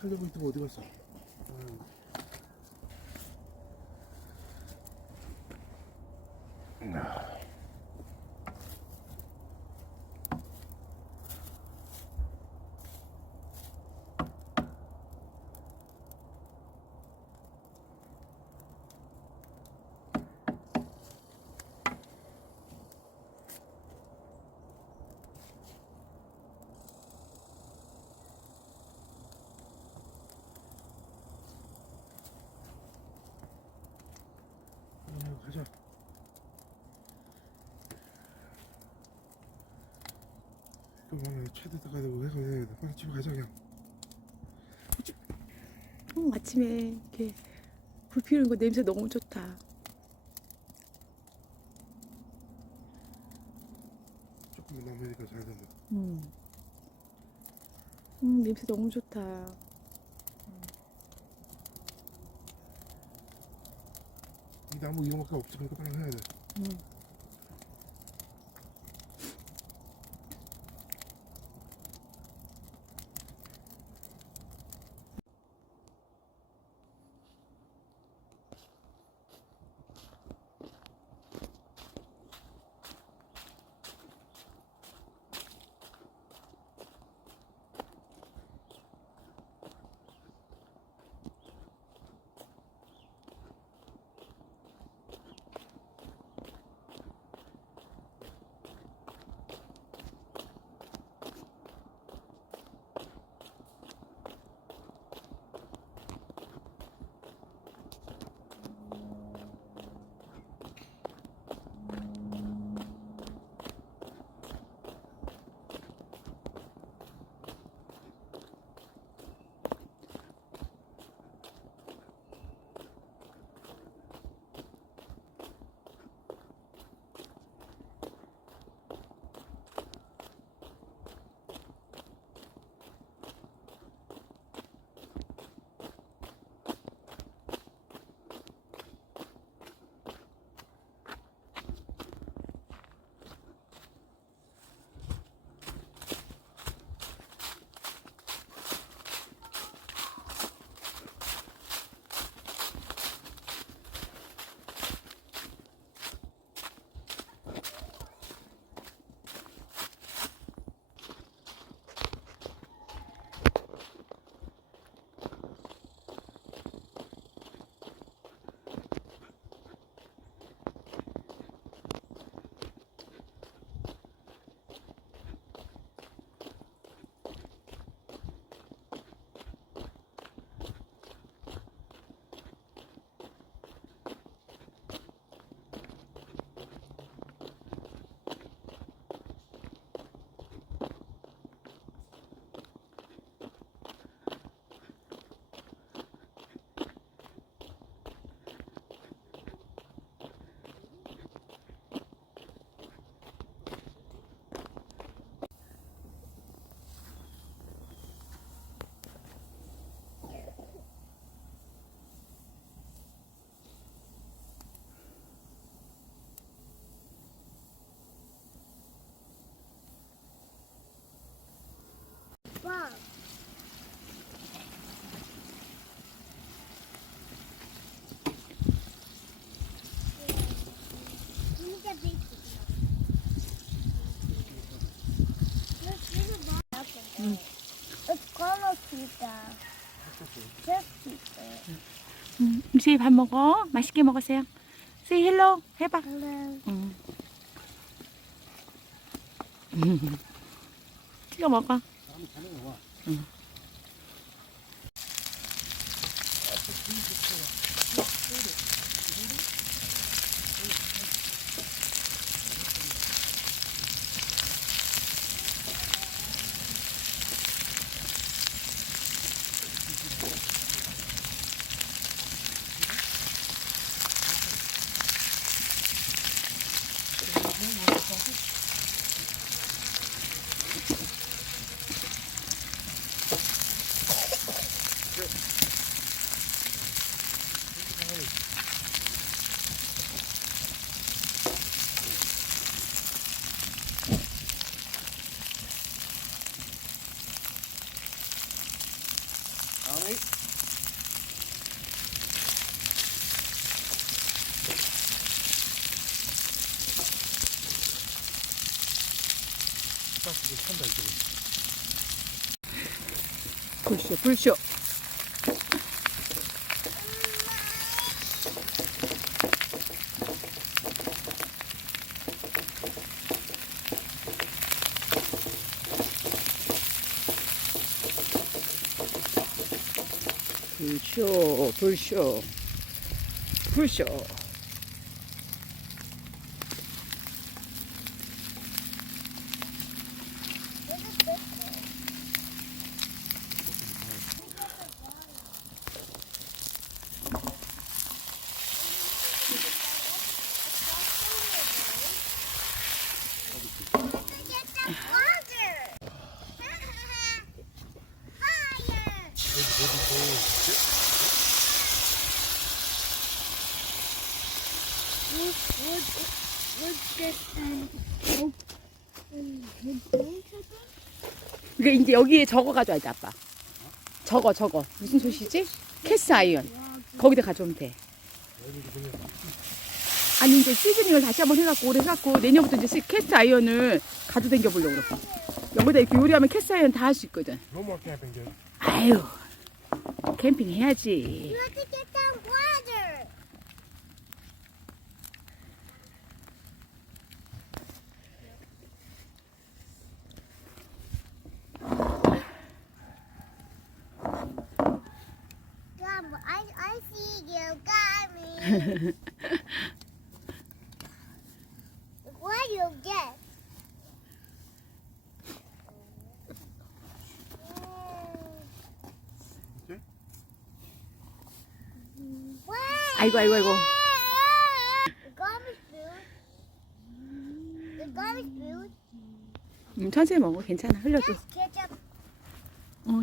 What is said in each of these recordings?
하려고 했더니 어디 갔어? 가자. 그만 최대다 가야 되고 해서 해야 돼. 빨리 집에 가자 그냥. 아침에 이렇게 불 피우는 거 냄새 너무 좋다. 조금만 남으니까 잘 된다. 냄새 너무 좋다. 이 나무 이거밖에 없으니까 빨리 해야 돼. 와. 진짜 비싸. It's color pizza. Just pizza. 수희 밥 먹어. 맛있게 먹으세요. 수희 헬로 해봐. Hello. 찍어 먹어. 불쇼, 불쇼. 불쇼, 불쇼, 불쇼. 이게 이제 여기에 저거 가져와야지 아빠. 저거 무슨 솥이지? 캐스 아이언. 거기다 가져오면 돼. 아니 이제 시즈닝을 다시 한번 해갖고 오래 해갖고 내년부터 이제 캐스 아이언을 가져 댕겨 보려고 그랬어. 여기다 이렇게 요리하면 캐스 아이언 다 할 수 있거든. No more camping, dude. 아유 캠핑 해야지. You have to get that water. I see you got me. What you get? Okay. What? 아이고. The garbage food. The garbage food. 천천히 먹어. 괜찮아. 흘려도. That's ketchup.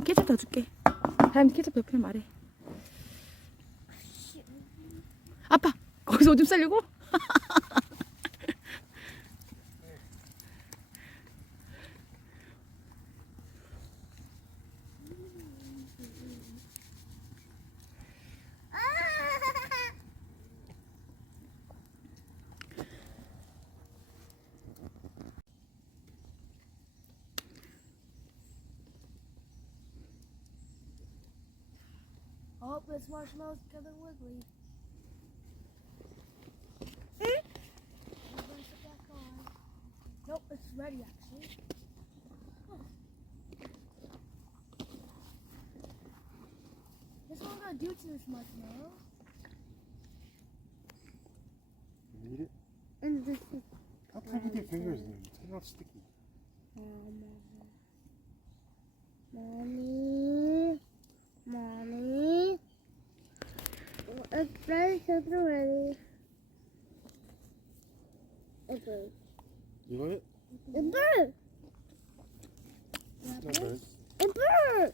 케첩 더 줄게. 사람 케첩 더 필요면 말해. 아빠 거기서 오줌 싸려고? Oh, this marshmallow's getting wiggly. Nope, it's ready actually. This one gonna do to this marshmallow. Eat it. And this is How play with your fingers then? It's not sticky. Mommy. It's ready, it's ready. It's ready. You want it? It burnt. It's not bad. It burnt.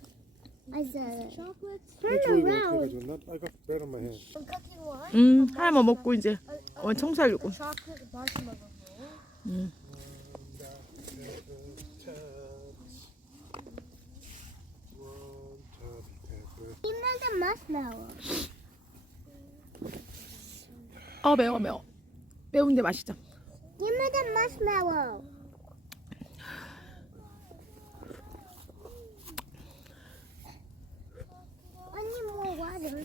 I said it. Chocolates. Turn Which way you around. want to take it? I got bread on my hand. I'm cooking what? 하나만 먹고 이제 청소하려고. A chocolate marshmallow roll. 음. You made a marshmallow. 매워. 매운데 맛있죠. You made a marshmallow. I need more water.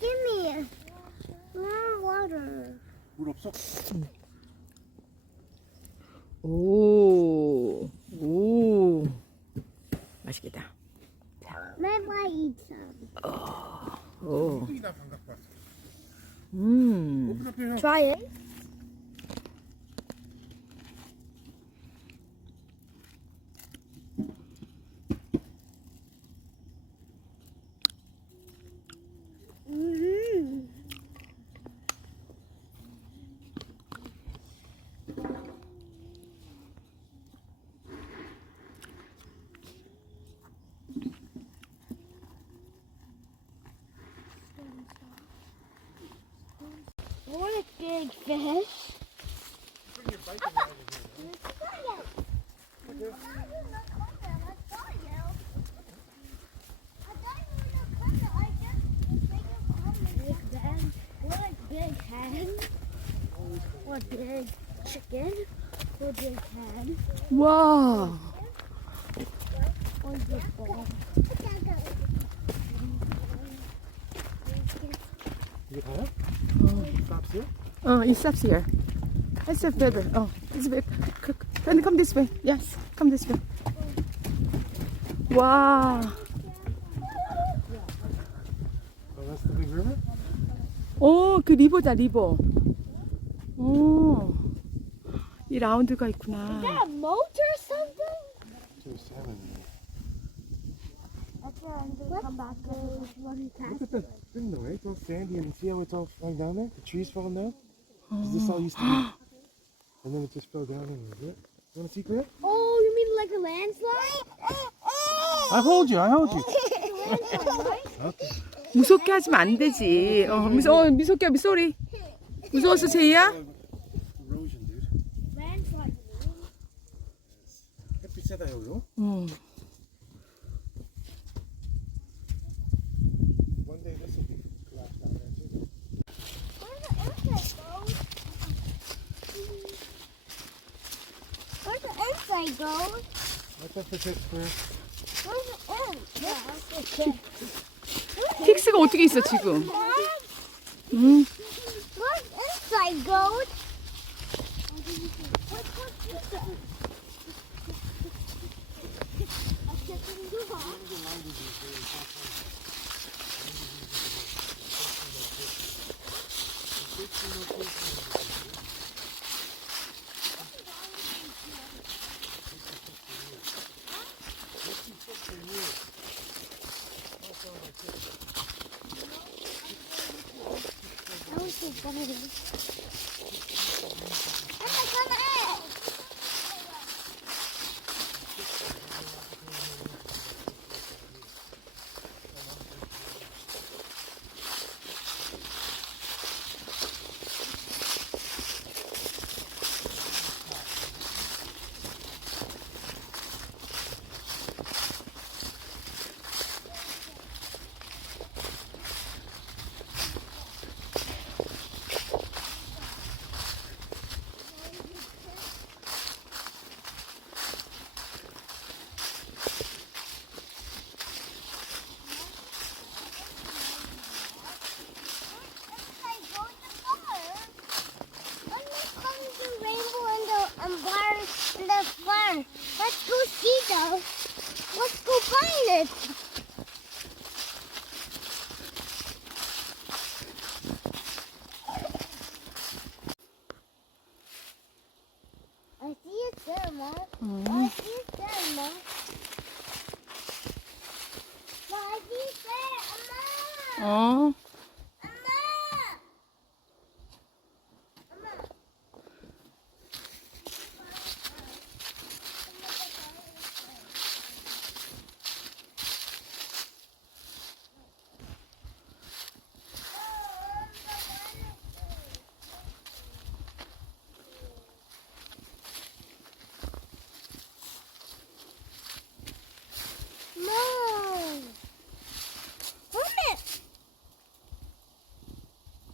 Give me more water. 물 없어? 오. 맛있겠다. Maybe I eat some. 오. 뚝이다 반갑다. 음. Open up your hand. Try it. Mm-hmm. I want a big fish. Bring your bike over here. Big hen. Or big chicken. Or big hen. 와. Or big ball. 이게 다야? Stops here? It stops here. It's a better. It's a bit. Can you come this way? Yes, come this way. 와. Oh, that's the big river? 그 리버다, 리버. 이 라운드가 있구나. Is that a moat or something? There's salmon in there. That's where I'm gonna come back and run Look past. at that thing though, eh? It's all sandy and see how it's all falling down there? The trees falling down? 'Cause this all used to be. And then it just fell down and was it? You wanna see Cleo? Oh, you mean like a landslide? I hold you. Landslide, right? Okay. 무섭게 하시면 안 되지. 무섭게 하면 쏘리. 무서웠어, 제이야? Erosion, dude. Landslide. 햇빛에다 여기로. One day this will be collapsed down there too. Where's the inside go? Where's the inside go? What's up for Pittsburgh? Where's the end? 픽스가 어떻게 있어, 지금? Where's inside goat? Let's go see those. Let's go find it.